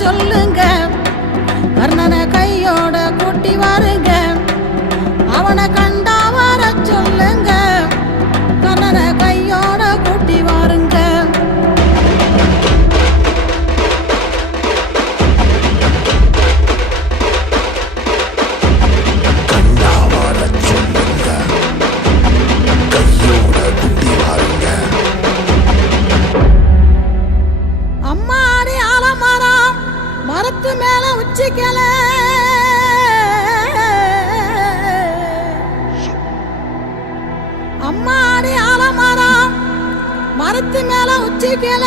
சொல்லுங்க, கர்ணனை கையோட கூட்டி வாருங்க. அவனை கண்டா வர சொல்லுங்க, கர்ணனை கையோட கூட்டி வாருங்க. அம்மாடி ஆலமரம் மரத்து மேல உச்சிக்கல, அம்மாடி ஆலமரம் மரத்து மேல உச்சிக்கல.